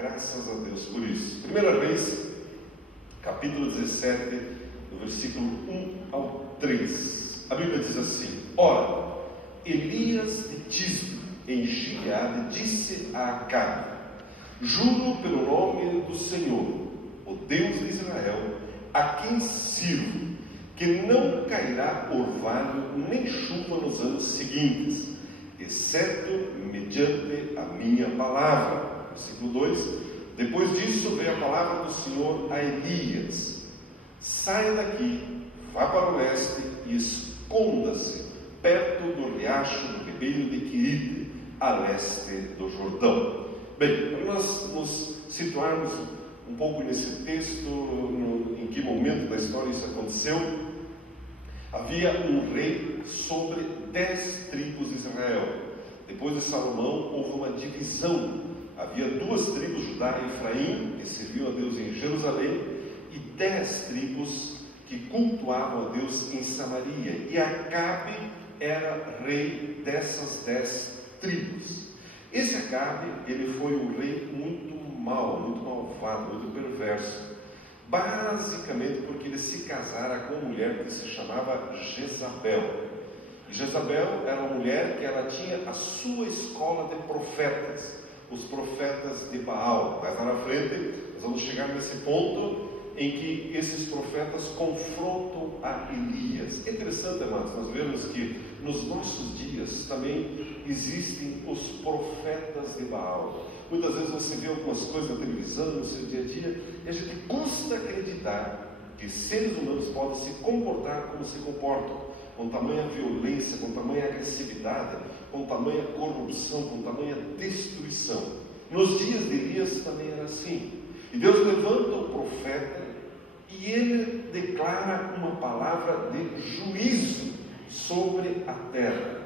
Graças a Deus por isso. 1 Reis, capítulo 17, do versículo 1 ao 3. A Bíblia diz assim: Ora, Elias de Tisbe, em Gileade, disse a Acabe: Juro pelo nome do Senhor, o Deus de Israel, a quem sirvo, que não cairá orvalho nem chuva nos anos seguintes, exceto mediante a minha palavra. Versículo 2. Depois disso veio a palavra do Senhor a Elias: Saia daqui, vá para o leste e esconda-se perto do riacho do ribeiro de Querite, a leste do Jordão. Bem, para nós nos situarmos um pouco nesse texto, em que momento da história isso aconteceu, havia um rei sobre 10 tribos de Israel. Depois de Salomão, houve uma divisão. Havia 2 tribos, Judá e Efraim, que serviam a Deus em Jerusalém, e 10 tribos que cultuavam a Deus em Samaria. E Acabe era rei dessas 10 tribos. Esse Acabe, ele foi um rei muito mau, muito malvado, muito perverso. Basicamente porque ele se casara com uma mulher que se chamava Jezabel. E Jezabel era uma mulher que ela tinha a sua escola de profetas, os profetas de Baal. Mais lá na frente, nós vamos chegar nesse ponto em que esses profetas confrontam a Elias. É interessante, amados, nós vemos que nos nossos dias também existem os profetas de Baal. Muitas vezes você vê algumas coisas na televisão, no seu dia a dia, e a gente custa acreditar que seres humanos podem se comportar como se comportam, com tamanha violência, com tamanha agressividade, com tamanha corrupção, com tamanha destruição. Nos dias de Elias também era assim. E Deus levanta o profeta e ele declara uma palavra de juízo sobre a terra.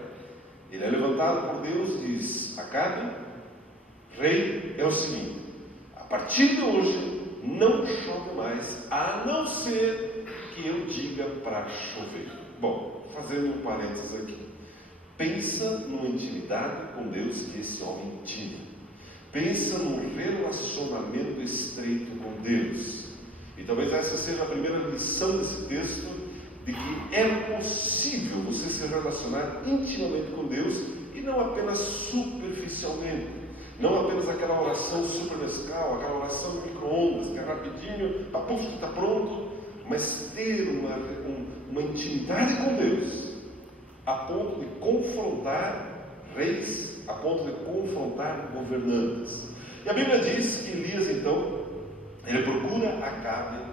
Ele é levantado por Deus e diz: Acabe, rei, é o seguinte: a partir de hoje não chove mais, a não ser que eu diga para chover. Bom, fazendo um parênteses aqui. Pensa numa intimidade com Deus que esse homem tinha. Pensa num relacionamento estreito com Deus. E talvez essa seja a primeira lição desse texto, de que é possível você se relacionar intimamente com Deus e não apenas superficialmente. Não apenas aquela oração supermescal, aquela oração de micro-ondas, que é rapidinho, papuf, está pronto, mas ter uma intimidade com Deus, a ponto de confrontar reis, a ponto de confrontar governantes. E a Bíblia diz que Elias, então, ele procura Acabe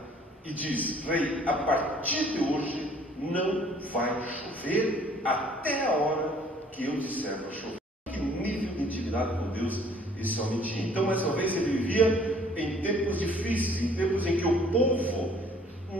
e diz: Rei, a partir de hoje não vai chover até a hora que eu disser para chover. Que nível de intimidade com Deus esse homem tinha. Então, mais uma vez, ele vivia em tempos difíceis, em tempos em que o povo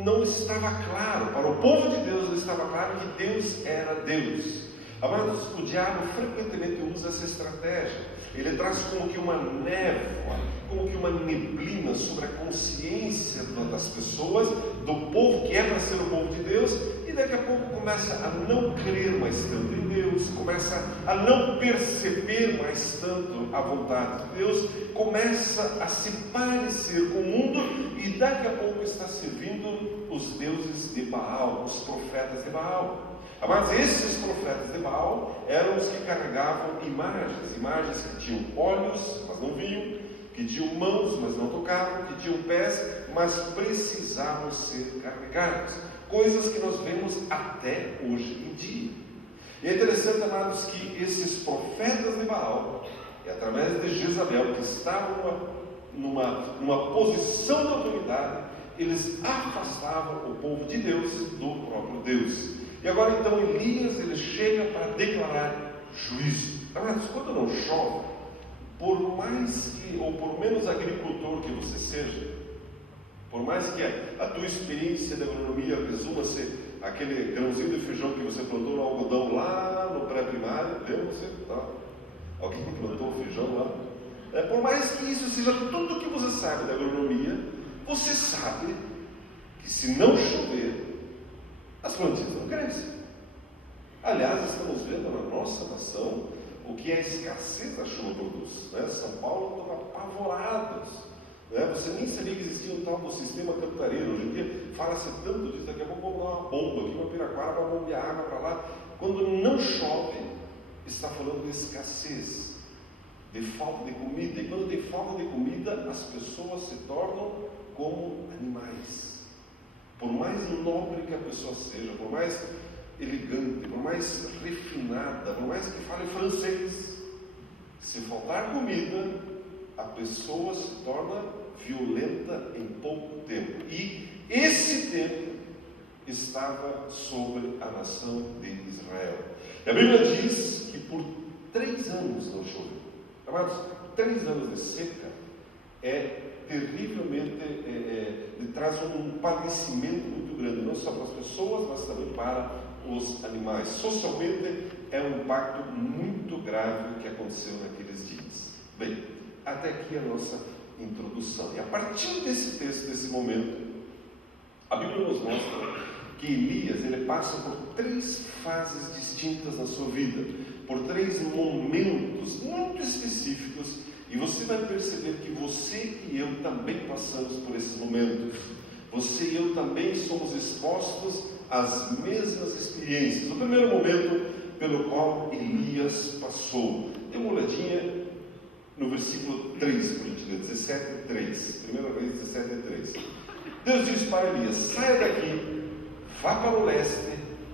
não estava claro. Para o povo de Deus não estava claro que Deus era Deus. Amados, o diabo frequentemente usa essa estratégia. Ele traz como que uma névoa, como que uma neblina sobre a consciência das pessoas, do povo que é para ser o povo de Deus, e daqui a pouco começa a não crer mais tanto em Deus, começa a não perceber mais tanto a vontade de Deus, começa a se parecer com o mundo e daqui a pouco está servindo os deuses de Baal, os profetas de Baal. Mas esses profetas de Baal eram os que carregavam imagens que tinham olhos, mas não viam, que tinham mãos, mas não tocavam, que tinham pés, mas precisavam ser carregados. Coisas que nós vemos até hoje em dia. E é interessante, amados, que esses profetas de Baal, e através de Jezabel, que estavam numa posição de autoridade, eles afastavam o povo de Deus do próprio Deus. E agora então Elias, ele chega para declarar juízo. Amados, quando não chove, por mais que, ou por menos agricultor que você seja, por mais que a tua experiência de agronomia presuma ser aquele grãozinho de feijão que você plantou no algodão lá no pré-primário, lembra você? Não? Alguém plantou feijão lá? Por mais que isso seja tudo que você sabe da agronomia, você sabe que se não chover, as plantinhas não crescem. Aliás, estamos vendo na nossa nação o que a escassez da chuva produz. Né? São Paulo estava apavorados. Né? Você nem sabia que existia um tal do sistema cantareiro. Hoje em dia fala-se tanto disso, daqui a pouco vamos dar uma bomba aqui, uma Piraquara, para bombear água para lá. Quando não chove, está falando de escassez, de falta de comida. E quando tem falta de comida, as pessoas se tornam como animais. Por mais nobre que a pessoa seja, por mais elegante, por mais refinada, por mais que fale francês, se faltar comida, a pessoa se torna violenta em pouco tempo. E esse tempo estava sobre a nação de Israel. E a Bíblia diz que por 3 anos não choveu. Amados, 3 anos de seca é terrivelmente, traz um padecimento muito grande, não só para as pessoas, mas também para os animais. Socialmente é um impacto muito grave que aconteceu naqueles dias. Bem, até aqui a nossa introdução. E a partir desse texto, desse momento, a Bíblia nos mostra que Elias, ele passa por 3 fases distintas na sua vida, por 3 momentos muito específicos, e você vai perceber que você e eu também passamos por esses momentos. Você e eu também somos expostos às mesmas experiências. O primeiro momento pelo qual Elias passou. Dê uma olhadinha no versículo 3, por gentileza, 17:3. Primeira vez, 17:3. Deus diz para Elias: saia daqui, vá para o leste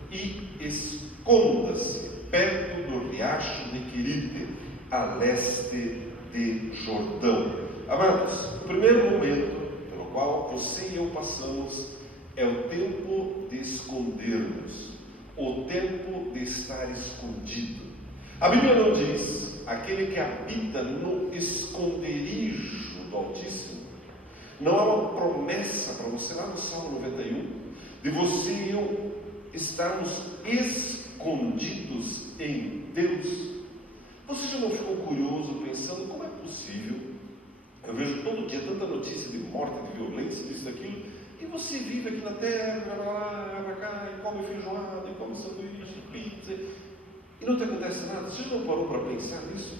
e esconda-se perto do riacho de Querite, a leste de Jordão. Amados, o primeiro momento pelo qual você e eu passamos é o tempo de escondermos, o tempo de estar escondido. A Bíblia não diz aquele que habita no esconderijo do Altíssimo. Não há uma promessa para você lá no Salmo 91 de você e eu estarmos escondidos em Deus. Você já não ficou curioso pensando como é possível? Eu vejo todo dia tanta notícia de morte, de violência, disso, daquilo, e você vive aqui na terra, vai lá, vai cá, e come feijoada, e come sanduíche, pizza, e não te acontece nada. Você já não parou para pensar nisso?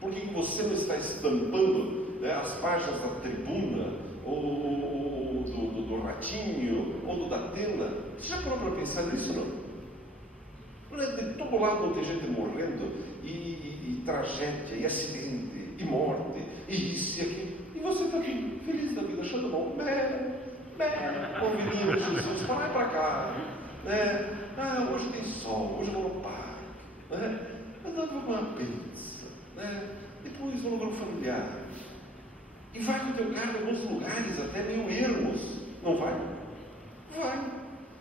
Por que você não está estampando, né, as páginas da Tribuna, ou do Ratinho, ou do Datena? Você já parou para pensar nisso, não? Não é de todo lado não tem gente morrendo, e tragédia, e acidente, e morte, e isso e aquilo. E você está aqui, feliz da vida, achando bom, convidando Jesus, vai para cá, né? Hoje tem sol, hoje eu vou no parque, né? Andando com uma pizza, né? Depois vou no grupo familiar. E vai com o teu carro em alguns lugares até meio ermos, não vai? Vai.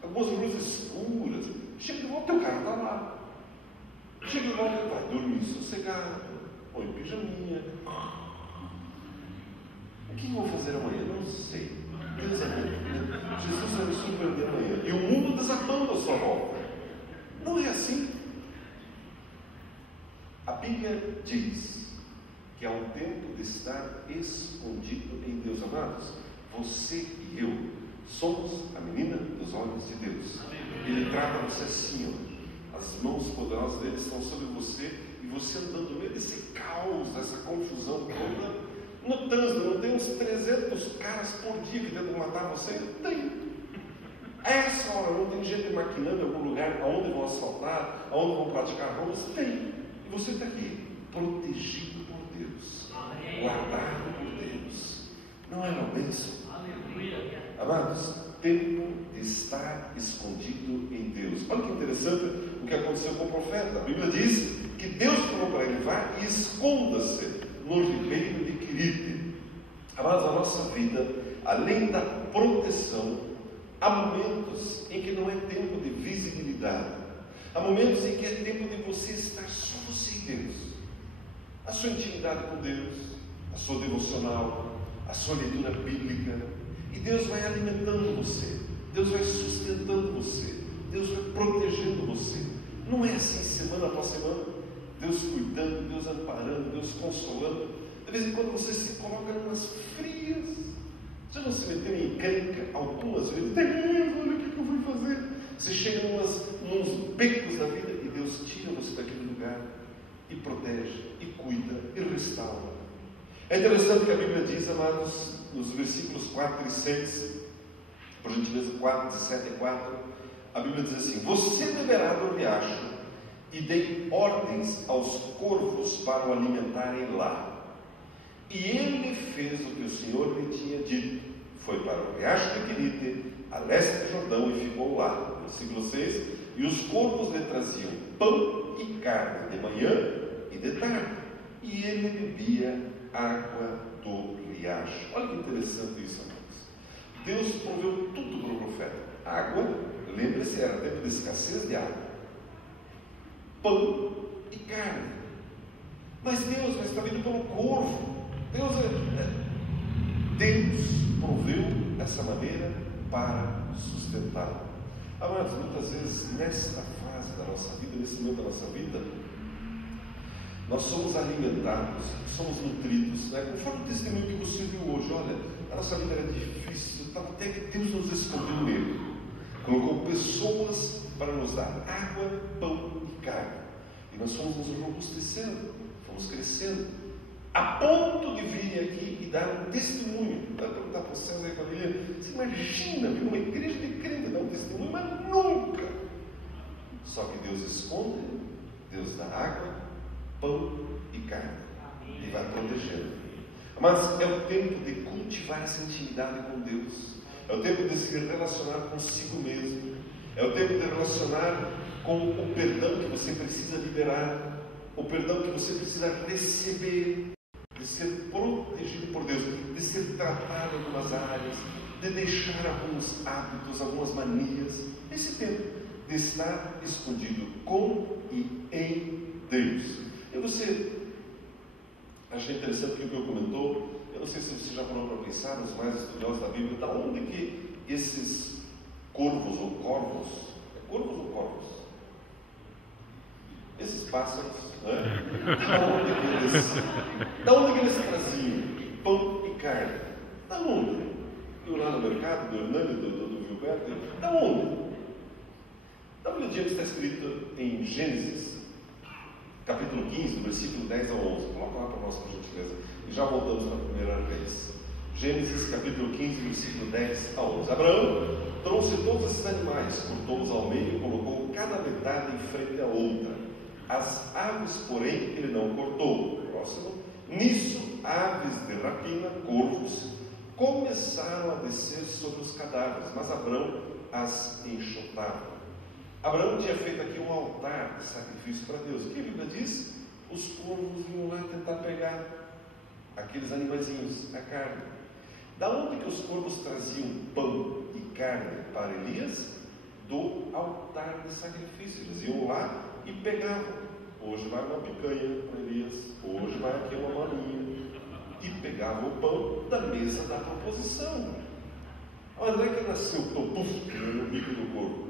Algumas ruas escuras. Chega de volta, teu carro está lá. Chega de volta, vai dormir sossegado, ou em pijaminha. O que eu vou fazer amanhã? Não sei. Deus é bom. Jesus vai me surpreender amanhã. E o mundo desabando à sua volta. Não é assim. A Bíblia diz que há um tempo de estar escondido em Deus. Amados, você e eu somos a menina dos olhos de Deus. Ele trata você assim, ó. As mãos poderosas dele estão sobre você, e você andando no meio desse caos, dessa confusão toda. No trânsito, não tem uns 300 caras por dia que tentam matar você? Tem. A essa hora não tem gente maquinando em algum lugar aonde vão assaltar, aonde vão praticar roubos? Tem. E você está aqui, protegido por Deus, guardado por Deus. Não é uma bênção? Aleluia. Amados, tempo de estar escondido em Deus. Olha que interessante o que aconteceu com o profeta. A Bíblia diz que Deus falou para ele: vá e esconda-se no ribeiro de Querite. Amados, a nossa vida, além da proteção, há momentos em que não é tempo de visibilidade. Há momentos em que é tempo de você estar só você e Deus. A sua intimidade com Deus, a sua devocional, a sua leitura bíblica. E Deus vai alimentando você, Deus vai sustentando você, Deus vai protegendo você. Não é assim semana após semana, Deus cuidando, Deus amparando, Deus consolando. De vez em quando você se coloca em umas frias. Já não se meteu em encrenca algumas vezes? Deus, olha o que eu fui fazer. Você chega nos becos da vida e Deus tira você daquele lugar e protege, e cuida, e restaura. É interessante que a Bíblia diz, amados, nos versículos 4 e 6, por gentileza 4, 17 e 4, a Bíblia diz assim: você beberá do riacho, e dei ordens aos corvos para o alimentarem lá. E ele fez o que o Senhor lhe tinha dito. Foi para o riacho de Querite, a leste do Jordão, e ficou lá. Versículo 6: e os corvos lhe traziam pão e carne de manhã e de tarde, e ele bebia água do riacho. Olha que interessante isso, amados. Deus proveu tudo para o profeta. Água, lembre-se, era tempo de escassez de água. Pão e carne. Mas Deus está vindo pelo corvo. Deus proveu dessa maneira para sustentá-lo. Amados, muitas vezes nesta fase da nossa vida, nesse momento da nossa vida, nós somos alimentados, somos nutridos, né? Conforme o testemunho que você viu hoje. Olha, a nossa vida era difícil, até que Deus nos escondeu nele, colocou pessoas para nos dar água, pão e carne, e nós fomos nos robustecendo, fomos crescendo, a ponto de vir aqui e dar um testemunho. Vai perguntar para vocês aí, família, você imagina vir uma igreja de crente dar um testemunho? Mas nunca! Só que Deus esconde, Deus dá água, pão e carne, e vai protegendo. Mas é o tempo de cultivar essa intimidade com Deus, é o tempo de se relacionar consigo mesmo, é o tempo de relacionar com o perdão que você precisa liberar, o perdão que você precisa receber, de ser protegido por Deus, de ser tratado em algumas áreas, de deixar alguns hábitos, algumas manias. Esse tempo de estar escondido com e em Deus. E você achei interessante que o que comentou. Eu não sei se você já parou para pensar, os mais estudiosos da Bíblia, da onde que esses corvos ou corvos, é corvos ou corvos? Esses pássaros, né? Da onde que eles traziam pão e carne? Da onde? Eu lá no mercado, do Hernani, do Gilberto, da onde? Dá uma olhadinha que está escrito em Gênesis, capítulo 15, versículo 10 ao 11. Coloca lá para nós, por gentileza. E já voltamos para a primeira vez. Gênesis, capítulo 15, versículo 10 a 11. Abraão trouxe todos esses animais, cortou-os ao meio e colocou cada metade em frente à outra. As aves, porém, ele não cortou. Próximo. Nisso, aves de rapina, corvos, começaram a descer sobre os cadáveres, mas Abraão as enxotava. Abraão tinha feito aqui um altar de sacrifício para Deus. O que a Bíblia diz? Os corvos iam lá tentar pegar aqueles animaizinhos, a carne. Da onde que os corvos traziam pão e carne para Elias? Do altar de sacrifício. Eles iam lá e pegavam. Hoje vai uma picanha para Elias, hoje vai aqui uma maminha. E pegavam o pão da mesa da proposição. Mas não é que nasceu topuf no bico do corpo.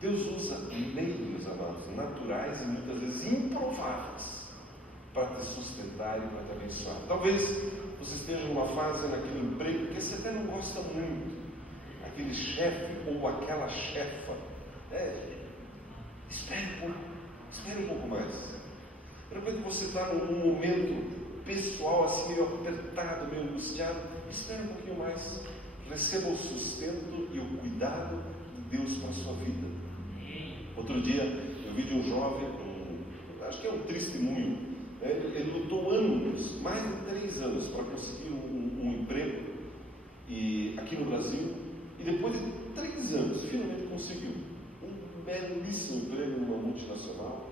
Deus usa meios, amados, naturais e muitas vezes improváveis para te sustentar e para te abençoar. Talvez você esteja numa fase naquele emprego que você até não gosta muito, aquele chefe ou aquela chefa. Espere um pouco mais. De repente você está num momento pessoal assim, meio apertado, meio angustiado. Espere um pouquinho mais. Receba o sustento e o cuidado de Deus para a sua vida. Outro dia eu vi de um jovem, acho que é um testemunho, né? Ele lutou anos, mais de 3 anos, para conseguir um emprego aqui no Brasil, e depois de 3 anos, finalmente conseguiu um belíssimo emprego numa multinacional.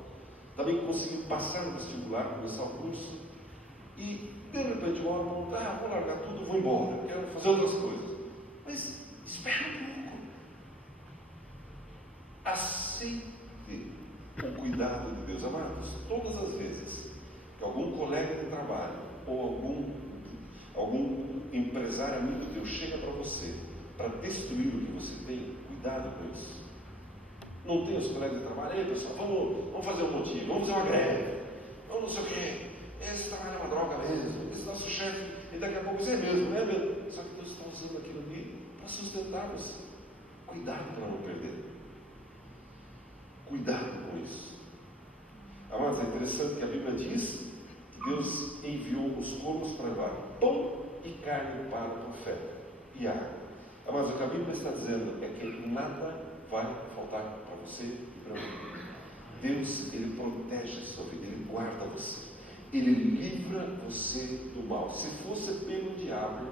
Também conseguiu passar no vestibular, começar o curso, e de repente o homem vou largar tudo, vou embora, quero fazer outras coisas. Mas espera um pouco. Aceite o cuidado de Deus. Amados, todas as vezes que algum colega de trabalho ou algum empresário amigo teu chega para você para destruir o que você tem, cuidado com isso. Não tem os colegas de trabalho, pessoal, vamos fazer um motivo, vamos fazer uma greve, vamos não sei o quê, esse trabalho é uma droga mesmo, esse nosso chefe, e daqui a pouco isso é mesmo, não é mesmo? Só que Deus está usando aquilo ali para sustentar você. Cuidado para não perder. Cuidado com isso. Amados, é interessante que a Bíblia diz que Deus enviou os corvos para levar pão e carne para o profeta e água. Amados, o que a Bíblia está dizendo é que nada vai faltar para você e para mim. Deus, Ele protege a sua vida, Ele guarda você, Ele livra você do mal. Se fosse pelo diabo,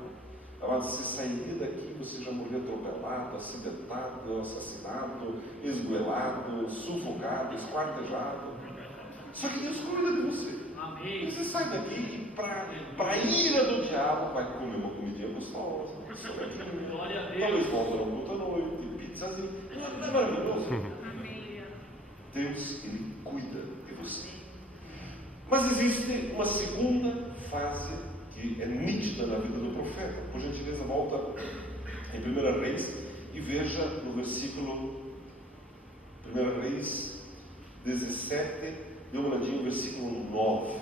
amados, você sairia daqui, você já morria atropelado, acidentado, assassinado, esgoelado, sufocado, esquartejado. Só que Deus cuida de você. Amém. Você sai daqui e para a ira do diabo vai comer uma comidinha gostosa, talvez volta no culto à noite, pizzazinha. Não é maravilhoso? Deus, Ele cuida de você. Mas existe uma segunda fase que é nítida na vida do profeta. Por gentileza, volta em 1 Reis e veja no versículo 1 Reis 17, dê uma olhadinha no versículo 9.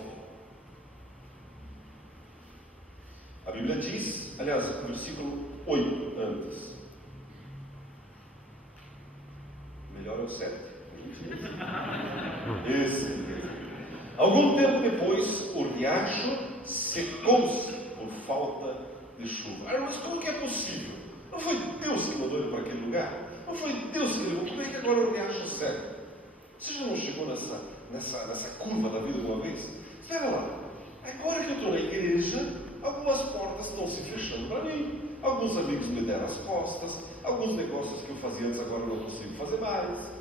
A Bíblia diz, aliás, no versículo 8 antes. Melhor é o 7. Esse mesmo. Algum tempo depois, o riacho secou-se por falta de chuva. Mas como que é possível? Não foi Deus que mandou ele para aquele lugar? Não foi Deus que levou? Como é que agora o riacho seca? Você já não chegou nessa curva da vida de uma vez? Espera lá. Agora que eu estou na igreja, algumas portas estão se fechando para mim. Alguns amigos me deram as costas. Alguns negócios que eu fazia antes agora eu não consigo fazer mais.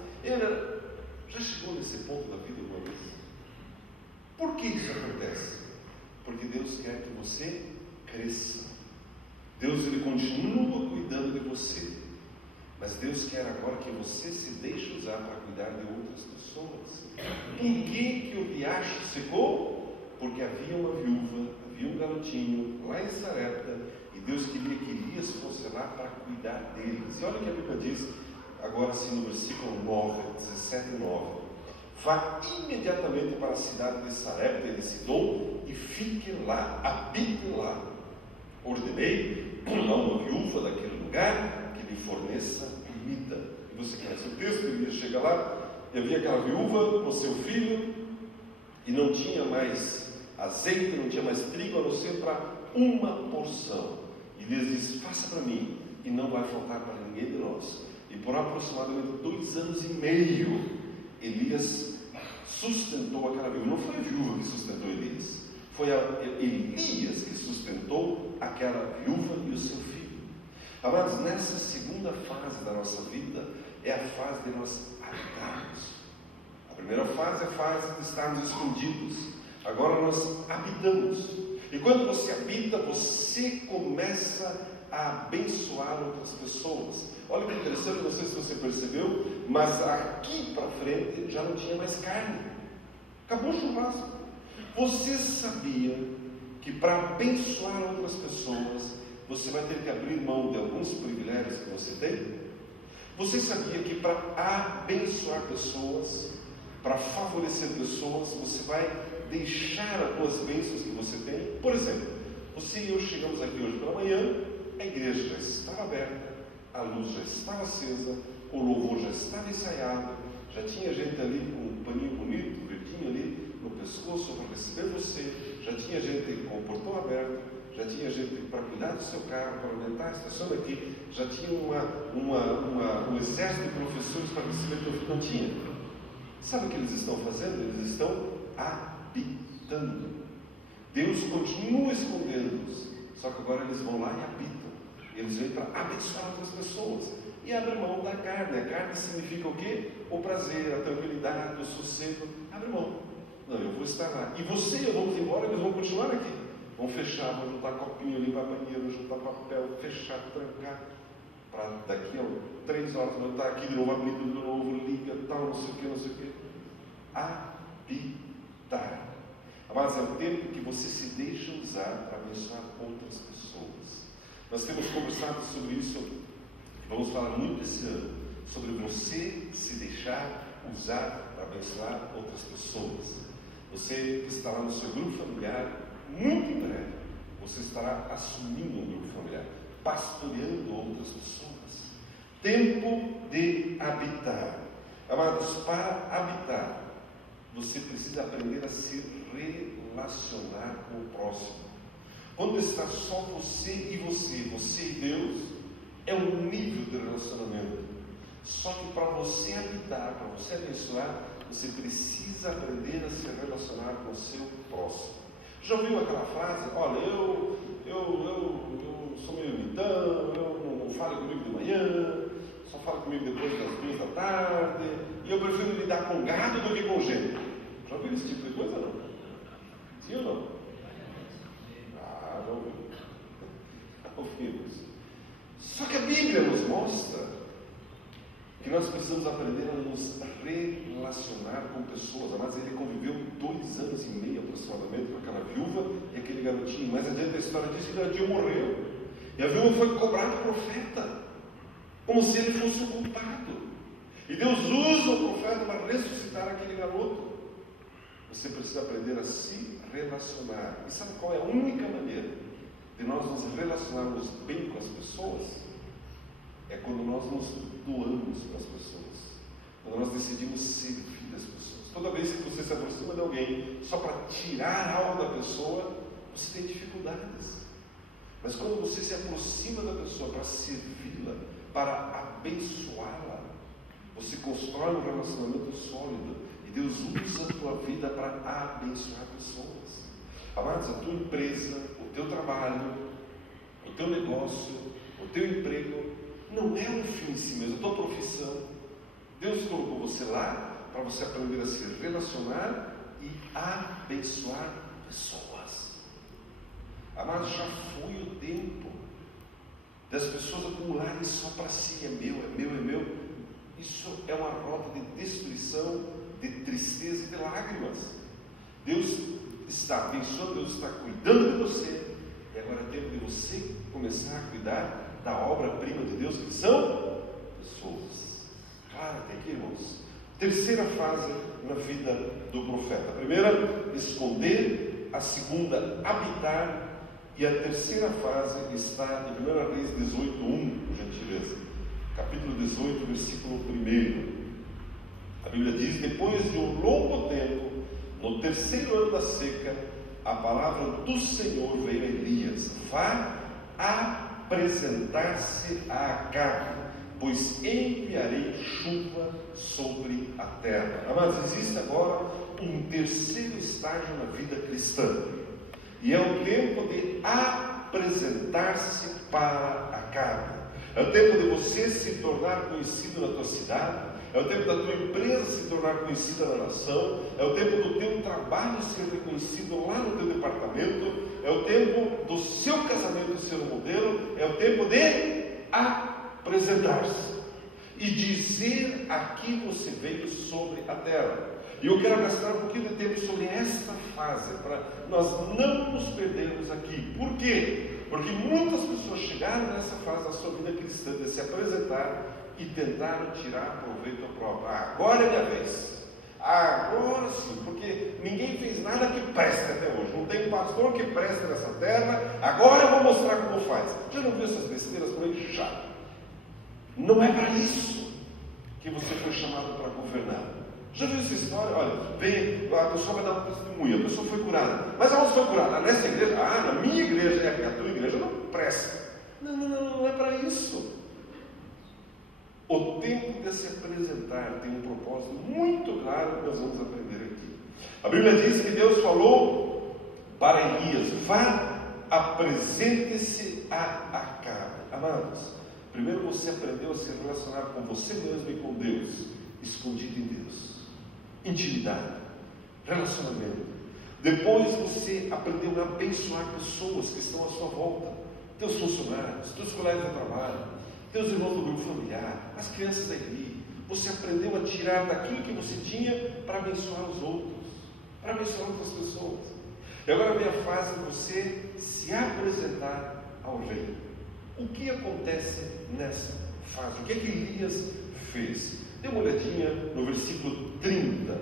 Já chegou nesse ponto da vida de uma vez? Por que isso acontece? Porque Deus quer que você cresça. Deus, Ele continua cuidando de você. Mas Deus quer agora que você se deixe usar para cuidar de outras pessoas. Por que o riacho secou? Porque havia uma viúva, havia um garotinho lá em Sarepta, e Deus queria que Elias fosse lá para cuidar deles. E olha o que a Bíblia diz, agora sim no versículo 9, 17 e 9. Vá imediatamente para a cidade de Sarepta e de Sidom e fique lá, habite lá. Ordenei a uma viúva daquele lugar que lhe forneça comida. E você conhece o texto, Elias chega lá, e havia aquela viúva com seu filho, e não tinha mais azeite, não tinha mais trigo, a não ser para uma porção. E Elias disse, faça para mim, e não vai faltar para ninguém de nós. E por aproximadamente 2 anos e meio, Elias sustentou aquela viúva. Não foi a viúva que sustentou Elias, foi Elias que sustentou aquela viúva e o seu filho. Amados, nessa segunda fase da nossa vida, é a fase de nós habitarmos. A primeira fase é a fase de estarmos escondidos. Agora nós habitamos. E quando você habita, você começa a abençoar outras pessoas. Olha que interessante, não sei se você percebeu, mas aqui para frente já não tinha mais carne. Acabou o churrasco. Você sabia que para abençoar outras pessoas, você vai ter que abrir mão de alguns privilégios que você tem? Você sabia que para abençoar pessoas, para favorecer pessoas, você vai deixar as tuas bênçãos que você tem? Por exemplo, você e eu chegamos aqui hoje pela manhã, a igreja já estava aberta, a luz já estava acesa, o louvor já estava ensaiado, já tinha gente ali com um paninho bonito, verdinho ali no pescoço para receber você, já tinha gente com o portão aberto, já tinha gente para cuidar do seu carro, para aumentar a estação aqui, já tinha um exército de professores para receber teu filho. Não tinha. Sabe o que eles estão fazendo? Eles estão habitando. Deus continua escondendo-os, só que agora eles vão lá e habitam. Eles vêm para abençoar outras pessoas e abre mão da carne. A carne significa o quê? O prazer, a tranquilidade, o sossego. Abre mão. Não, eu vou estar lá. E você e eu vamos embora, eles vão continuar aqui. Vão fechar, vão juntar copinho, limpar banheiro, juntar papel, fechar, trancar. Para daqui a 3 horas vão estar aqui de novo, abrindo de novo, liga, tal, não sei o que, não sei o que. Habitar. Mas é o tempo que você se deixa usar para abençoar outras pessoas. Nós temos conversado sobre isso, vamos falar muito esse ano, sobre você se deixar usar para abençoar outras pessoas. Você que está lá no seu grupo familiar, muito em breve, você estará assumindo um grupo familiar, pastoreando outras pessoas. Tempo de habitar. Amados, para habitar, você precisa aprender a se relacionar com o próximo. Quando está só você e Deus, é um nível de relacionamento. Só que para você habitar, para você abençoar, você precisa aprender a se relacionar com o seu próximo. Já ouviu aquela frase? Olha, eu sou meio imitão, eu não falo comigo de manhã, só falo comigo depois das 2 da tarde, e eu prefiro lidar com gado do que com gente. Já ouviu esse tipo de coisa, não? Sim ou não? Ah, não ouviu. Ouvimos. Só que a Bíblia nos mostra que nós precisamos aprender a nos relacionar com pessoas. Mas ele conviveu 2 anos e meio aproximadamente com aquela viúva e aquele garotinho. Mais adiante a história diz que o garotinho morreu. E a viúva foi cobrar do profeta, como se ele fosse o culpado. E Deus usa o profeta para ressuscitar aquele garoto. Você precisa aprender a se relacionar. E sabe qual é a única maneira de nós nos relacionarmos bem com as pessoas? É quando nós nos doamos para as pessoas, quando nós decidimos servir as pessoas. Toda vez que você se aproxima de alguém só para tirar algo da pessoa, você tem dificuldades. Mas quando você se aproxima da pessoa para servi-la, para abençoá-la, você constrói um relacionamento sólido e Deus usa a tua vida para abençoar pessoas. Amados, a tua empresa, o teu trabalho, o teu negócio, o teu emprego não é um fim em si mesmo, a tua profissão. Deus colocou você lá para você aprender a se relacionar e abençoar pessoas. Amados, já foi o tempo das pessoas acumularem só para si. É meu, é meu, é meu. Isso é uma rota de destruição, de tristeza e de lágrimas. Deus está abençoando, Deus está cuidando de você. E agora é tempo de você começar a cuidar da obra-prima de Deus, que são pessoas. Claro, tem aqui, irmãos. Terceira fase na vida do profeta. A primeira, esconder. A segunda, habitar. E a terceira fase está em 1 Reis 18:1, por gentileza. Capítulo 18, versículo 1. A Bíblia diz: depois de um longo tempo, no 3º ano da seca, a palavra do Senhor veio a Elias: vá apresentar-se a Acabe, pois enviarei chuva sobre a terra. Mas existe agora um terceiro estágio na vida cristã, e é o tempo de apresentar-se para Acabe. É o tempo de você se tornar conhecido na tua cidade, é o tempo da tua empresa se tornar conhecida na nação, é o tempo do teu trabalho ser reconhecido lá no teu departamento, é o tempo do seu casamento ser um modelo, é o tempo de apresentar-se e dizer a que você veio sobre a terra. E eu quero gastar um pouquinho de tempo sobre esta fase, para nós não nos perdermos aqui. Por quê? Porque muitas pessoas chegaram nessa fase da sua vida cristã de se apresentar e tentaram tirar proveito próprio. Agora é minha vez. Agora sim, porque ninguém fez nada que preste até hoje. Não tem pastor que preste nessa terra. Agora eu vou mostrar como faz. Já não viu essas besteiras por aí? Já. Não é para isso que você foi chamado para governar. Já viu essa história? Olha, vem, a pessoa vai dar um testemunho, a pessoa foi curada. Mas aonde foi curada? Nessa igreja? Ah, na minha igreja. É, a tua igreja não presta. Não é para isso. O tempo de se apresentar tem um propósito muito claro que nós vamos aprender aqui. A Bíblia diz que Deus falou para Elias: vá, apresente-se a Acabe. Amados, primeiro você aprendeu a se relacionar com você mesmo e com Deus, escondido em Deus. Intimidade, relacionamento. Depois você aprendeu a abençoar pessoas que estão à sua volta, teus funcionários, teus colegas de trabalho, teus irmãos do grupo familiar, as crianças da igreja. Você aprendeu a tirar daquilo que você tinha para abençoar os outros, para abençoar outras pessoas. E agora vem a fase de você se apresentar ao rei. O que acontece nessa fase? O que é que Elias fez? Dê uma olhadinha no versículo 30.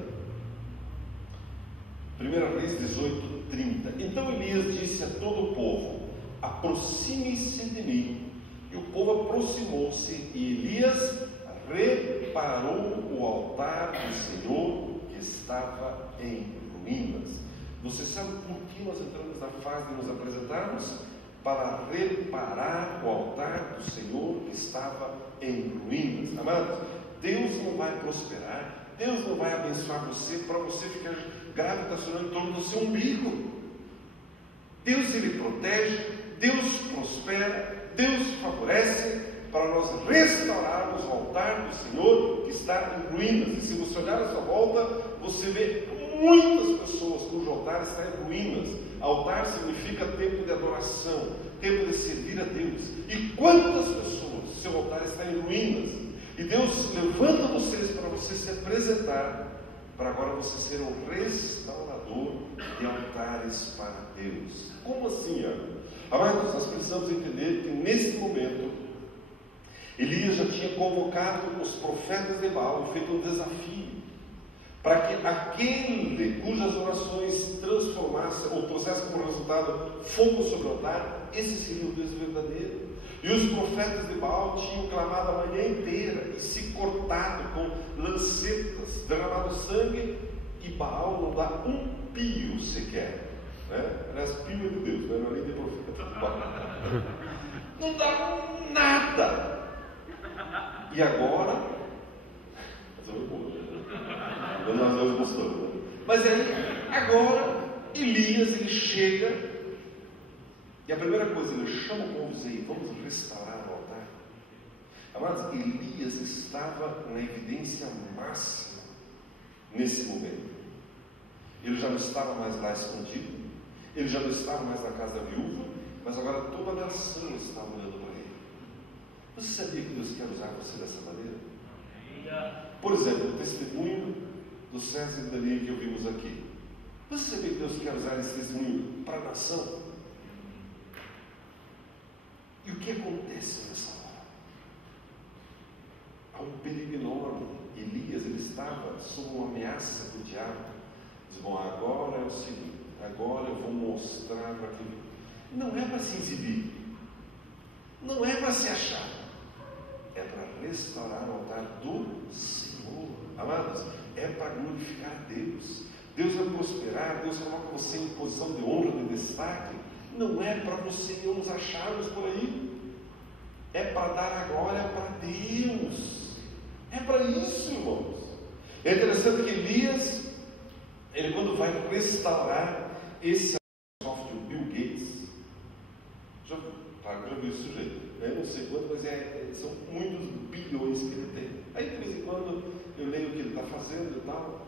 1 Reis 18:30. Então Elias disse a todo o povo: aproxime-se de mim. E o povo aproximou-se, e Elias reparou o altar do Senhor que estava em ruínas. Você sabe por que nós entramos na fase de nos apresentarmos? Para reparar o altar do Senhor que estava em ruínas. Amados, Deus não vai prosperar, Deus não vai abençoar você para você ficar gravitacionando em torno do seu umbigo. Deus, Ele protege, Deus prospera, Deus favorece para nós restaurarmos o altar do Senhor que está em ruínas. E se você olhar à sua volta, você vê muitas pessoas cujo altar está em ruínas. Altar significa tempo de adoração, tempo de servir a Deus. E quantas pessoas seu altar está em ruínas? E Deus levanta vocês para você se apresentar, para agora você ser um restaurador de altares para Deus. Como assim, amados? Nós precisamos entender que nesse momento Elias já tinha convocado os profetas de Baal e feito um desafio para que aquele cujas orações transformassem ou trouxessem como resultado fogo sobre o altar, esse seria o Deus verdadeiro. E os profetas de Baal tinham clamado a manhã inteira e se cortado com lancetas, derramado sangue, e Baal não dá um pio sequer. Aliás, pio é de Deus, não é nem de profeta de Baal. Não dá nada. E agora, nós dois gostamos, mas aí, agora, Elias, ele chega, e a primeira coisa, ele chama o povo e diz aí, vamos restaurar o altar. Amados, Elias estava na evidência máxima nesse momento. Ele já não estava mais lá escondido, ele já não estava mais na casa da viúva, mas agora toda a nação estava olhando para ele. Você sabia que Deus quer usar você dessa maneira? Por exemplo, o testemunho do César e da Daniel que ouvimos aqui. Você sabia que Deus quer usar esse testemunho para a nação? E o que acontece nessa hora? Há um perigo enorme. Elias, ele estava sob uma ameaça do diabo. Diz, bom, agora é o seguinte, agora eu vou mostrar para quem. Não é para se exibir, não é para se achar, é para restaurar o altar do Senhor. Amados, é para glorificar a Deus. Deus vai prosperar, Deus coloca você em posição de honra, de destaque. Não é para você e eu nos acharmos por aí, é para dar a glória para Deus. É para isso, irmãos. É interessante que Elias, ele quando vai restaurar esse software Bill Gates, já viu esse sujeito, eu não sei quanto, mas são muitos bilhões que ele tem. Aí de vez em quando eu leio o que ele está fazendo e tal,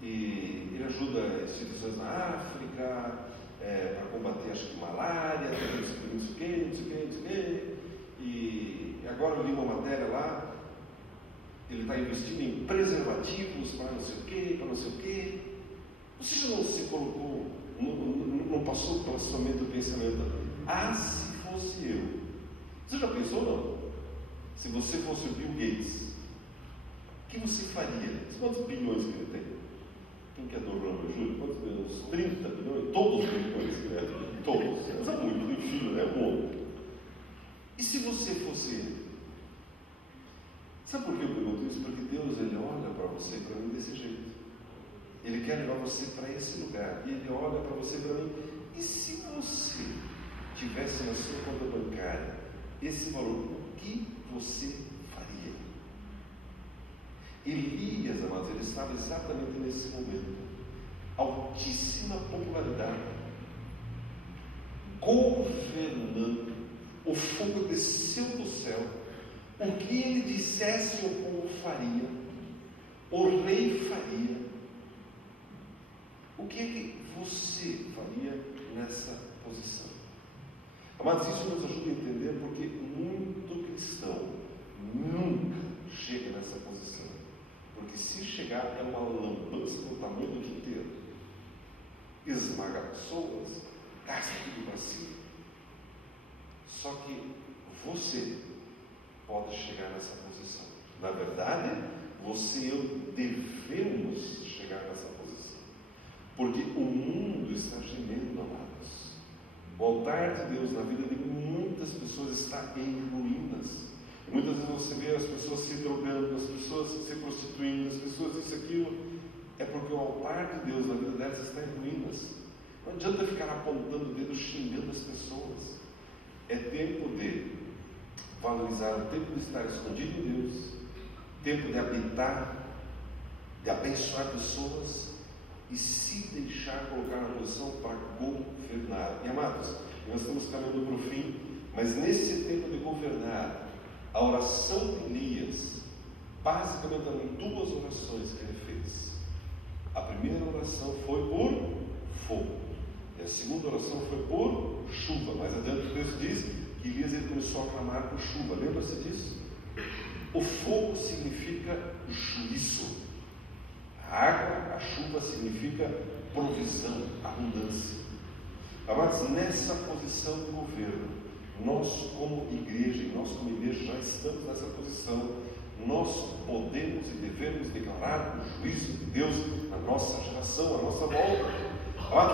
e ele ajuda instituições na África, para combater, acho que malária, não sei o que, e agora eu li uma matéria lá, ele está investindo em preservativos para não sei o que. Você já não se colocou, não passou pela sua mente o pensamento, se fosse eu? Você já pensou não? Se você fosse o Bill Gates, o que você faria? Quantos bilhões que ele tem? Quem que é do Ramo, Júlio? Quantos bilhões? 30 bilhões? Todos os bilhões, né? Todos. Mas é muito, tem filho, né? Bom. E se você fosse ele? Sabe por que eu pergunto isso? Porque Deus, Ele olha para você e para mim desse jeito. Ele quer levar você para esse lugar. E Ele olha para você e para mim. E se você tivesse na sua conta bancária esse valor, o que você faria? Elias, amados, ele estava exatamente nesse momento. Altíssima popularidade. Governando. O fogo desceu do céu. O que ele dissesse, o povo faria. O rei faria. O que é que você faria nessa posição? Amados, isso nos ajuda a entender porque muito cristão nunca chega nessa posição. Porque se chegar é uma lambança do tamanho do dia inteiro. Esmaga pessoas, gasta tudo para si. Só que você pode chegar nessa posição. Na verdade, você e eu devemos chegar nessa posição. Porque o mundo está gemendo, amados. O altar de Deus na vida de muitas pessoas está em ruínas. E muitas vezes você vê as pessoas se drogando, as pessoas se prostituindo, as pessoas isso, aquilo. é porque o altar de Deus na vida delas está em ruínas. Não adianta ficar apontando o dedo, xingando as pessoas. É tempo de valorizar o tempo de estar escondido em Deus, tempo de habitar, de abençoar pessoas e se deixar colocar na posição para governar. E amados, nós estamos caminhando para o fim, mas nesse tempo de governar, a oração de Elias, basicamente eram duas orações que ele fez. A primeira oração foi por fogo, e a segunda oração foi por chuva. Mais adiante o texto diz que Elias ele começou a clamar por chuva. Lembra-se disso? O fogo significa juízo. A água, a chuva significa provisão, abundância. Mas nessa posição de governo, nós como igreja já estamos nessa posição. Nós podemos e devemos declarar o juízo de Deus na nossa geração, à nossa volta.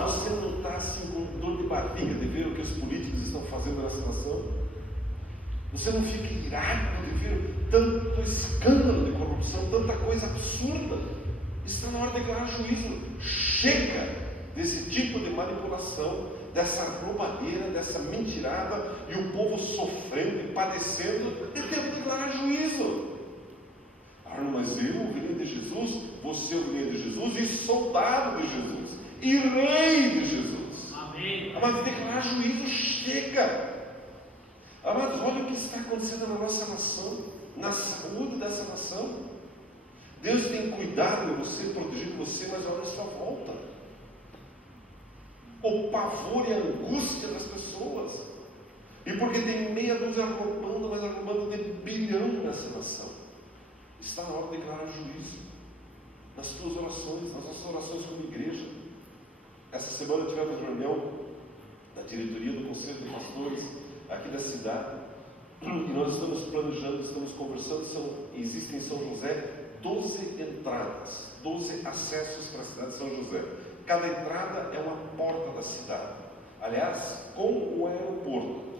Você não está assim com dor de barriga de ver o que os políticos estão fazendo nessa nação? Você não fica irado de ver tanto escândalo de corrupção, tanta coisa absurda? Está na hora de declarar juízo. Chega desse tipo de manipulação, dessa roubadeira, dessa mentirada, e o povo sofrendo e padecendo. É tempo de declarar juízo. Mas eu, ovelha de Jesus, você, ovelha de Jesus, e soldado de Jesus, e rei de Jesus. Amém. Mas declarar juízo chega. Amados, olha o que está acontecendo na nossa nação, na saúde dessa nação. Deus tem cuidado de você, protegido você, mas olha a sua volta. O pavor e a angústia das pessoas. E porque tem meia dúzia roubando, mas roubando de bilhão nessa nação. Está na hora de declarar juízo nas tuas orações, nas nossas orações como igreja. Essa semana tivemos reunião da diretoria do Conselho de Pastores aqui da cidade, e nós estamos planejando, estamos conversando. Existem em São José 12 entradas, 12 acessos para a cidade de São José. Cada entrada é uma porta da cidade. Aliás, com o aeroporto,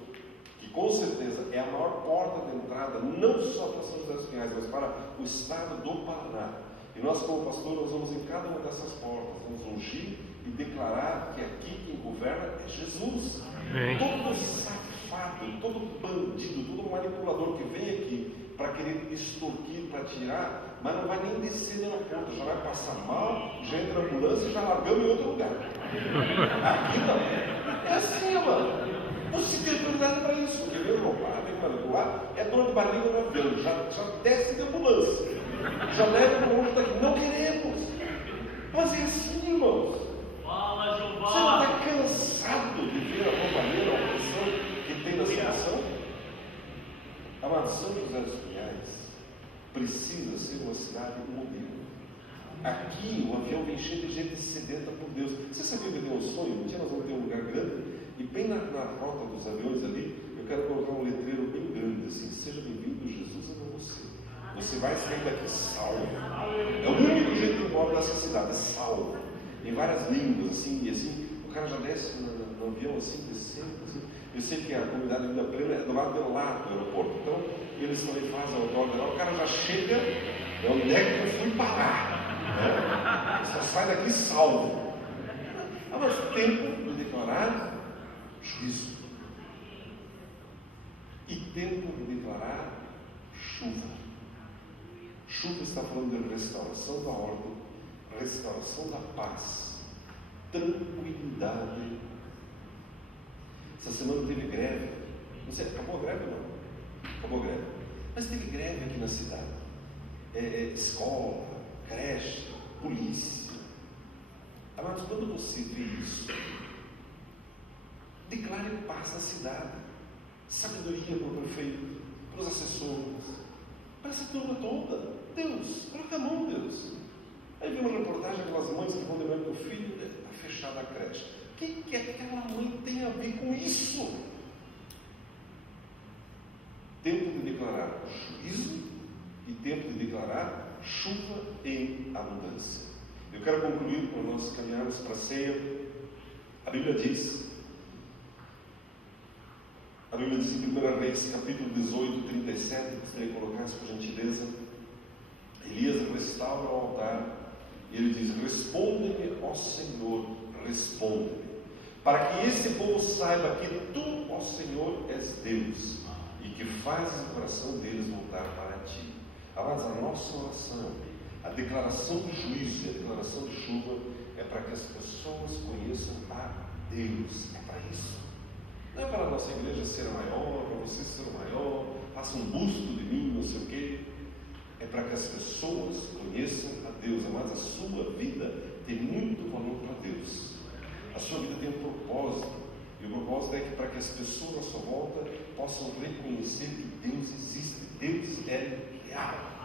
que com certeza é a maior porta de entrada, não só para São José dos Pinhais, mas para o estado do Paraná. E nós, como pastor, nós vamos em cada uma dessas portas, vamos ungir e declarar que aqui quem governa é Jesus. Amém. Todo safado, todo bandido, todo manipulador que vem aqui para querer extorquir, para tirar, mas não vai nem descer no aeroporto, já vai passar mal, já entra na ambulância e já largamos em outro lugar. Aqui não. É assim, mano. Você tem prioridade para isso. Porque veio roubar, tem que manipular, é dor de barriga no avião, já desce de ambulância, já leva para longe daqui. Não queremos. Mas é assim, irmãos. Fala, João. Você não está cansado de ver a roubalheira, a opressão que tem na situação? Amado, São José dos Pinhais precisa ser uma cidade modelo. Aqui o avião vem cheio de gente sedenta por Deus. Você sabia que eu tenho um sonho? Um dia nós vamos ter um lugar grande, e bem na rota dos aviões ali, eu quero colocar um letreiro bem grande assim: seja bem-vindo, Jesus ama você. Você vai sair daqui salvo. É o único jeito de ir embora dessa cidade, é salvo. Em várias línguas, assim, e assim, o cara já desce no avião assim, descendo, assim. Eu sei que a comunidade de Vida Plena é do lado do aeroporto, então eles também fazem a outorga lá, o cara já chega, onde é que eu fui parar? Só sai daqui salvo. Mas tempo de declarar juízo e tempo de declarar chuva. Chuva está falando de restauração da ordem, restauração da paz, tranquilidade. Essa semana teve greve. Não sei, acabou a greve ou não? Acabou a greve. Mas teve greve aqui na cidade. Escola, creche, polícia. Mas quando você vê isso, declare paz na cidade, sabedoria para o prefeito, para os assessores, para essa turma toda. Deus, coloca a mão, Deus. Aí vi uma reportagem daquelas mães que vão levar para o filho, está fechada a creche. O que aquela mãe tem a ver com isso? Tempo de declarar juízo e tempo de declarar chuva em abundância. Eu quero concluir para nós caminharmos para a ceia. A Bíblia diz em 1 Reis, capítulo 18, 37, gostaria que colocasse por gentileza. Elias restaura o altar E ele diz: responde-me, ó Senhor, responde-me, para que esse povo saiba que tu, ó Senhor, és Deus, e que fazes o coração deles voltar para ti. Amados, a nossa oração, a declaração do juízo e a declaração de chuva é para que as pessoas conheçam a Deus. É para isso. Não é para a nossa igreja ser maior, para você ser maior, faça um busto de mim, não sei o quê. É para que as pessoas conheçam a Deus. Amados, a sua vida tem muito valor para Deus. A sua vida tem um propósito. E o propósito é que para que as pessoas à sua volta possam reconhecer que Deus existe. Deus é real.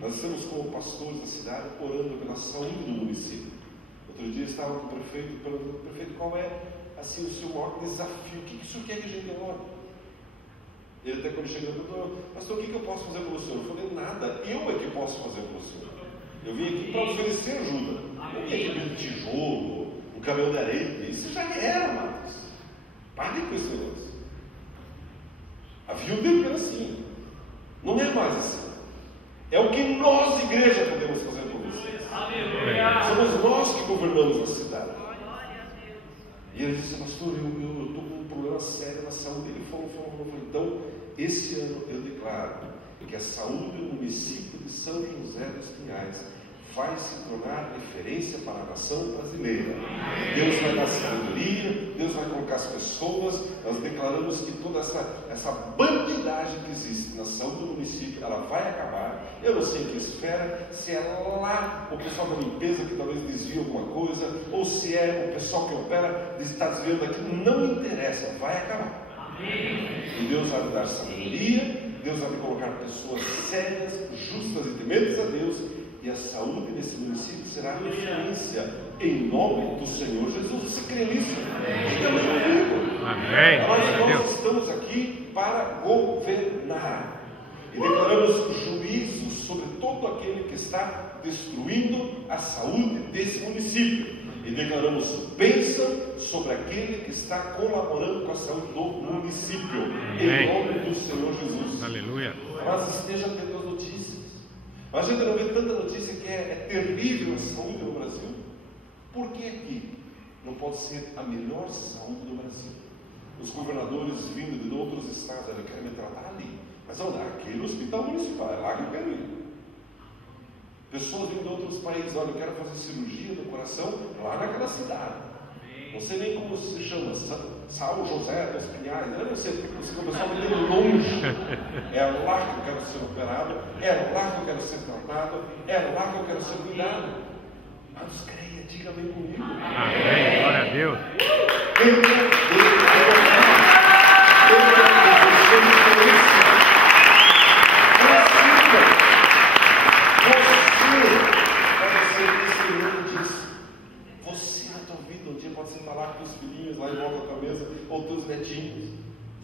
Nós estamos como pastores da cidade orando pela saúde do município. Outro dia estava com o prefeito, perguntando: prefeito, qual é assim, o seu maior desafio? O que o senhor quer que a gente ore? Ele até quando chegou perguntou: pastor, o que eu posso fazer pelo senhor? Eu falei: nada, eu é que posso fazer pelo senhor. Eu vim aqui para oferecer ajuda. Não vim aqui pedir tijolo, um caminhão de areia. Isso já era, amados. Pare com esse negócio. Havia um tempo que era assim. Não é mais assim. É o que nós, igreja, podemos fazer por vocês. Somos nós que governamos a cidade. E ele disse: pastor, eu estou com um problema sério na saúde. Ele falou. Então, esse ano eu declaro que a saúde do município de São José dos Pinhais vai se tornar referência para a nação brasileira. Deus vai dar sabedoria, Deus vai colocar as pessoas. Nós declaramos que toda essa bandidagem que existe na saúde do município, ela vai acabar. Eu não sei em que esfera, se é lá o pessoal da limpeza que talvez desvia alguma coisa, ou se é o pessoal que opera está desviando daquilo, não interessa, vai acabar. E Deus vai me dar sabedoria, Deus vai me colocar pessoas sérias, justas e tementes a Deus. E a saúde nesse município será referência em nome do Senhor Jesus. Você crê nisso? Estamos comigo. Amém. Nós estamos aqui para governar. E declaramos juízo sobre todo aquele que está destruindo a saúde desse município. E declaramos bênção sobre aquele que está colaborando com a saúde do município. Em nome do Senhor Jesus. Aleluia. Mas esteja atento às notícias. A gente não vê tanta notícia que é terrível a saúde no Brasil. Por que aqui não pode ser a melhor saúde do Brasil? Os governadores vindo de outros estados, eu quero me tratar ali. Mas olha, aquele hospital municipal, é lá que eu quero ir. Pessoas vindo de outros países, olha, eu quero fazer cirurgia do coração lá naquela cidade. Não sei nem como se chama, São José dos Pinhais, eu não sei, o pessoal me tem longe. É lá que eu quero ser operado, é lá que eu quero ser tratado, é lá que eu quero ser cuidado. Mas creia, diga bem comigo. Amém, glória a Deus. Lá em volta da mesa, ou teus netinhos.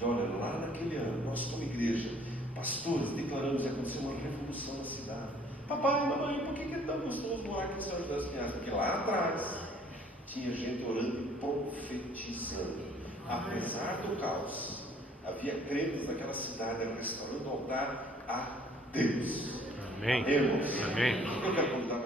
E olha, lá naquele ano, nós como igreja, pastores, declaramos que aconteceu uma revolução na cidade. Papai, mamãe, por que é tão gostoso morar aqui em São José dos Pinhais? Porque lá atrás tinha gente orando e profetizando. Apesar do caos, havia crentes naquela cidade restaurando o altar a Deus. Amém. Amém. Amém. O que eu quero convidar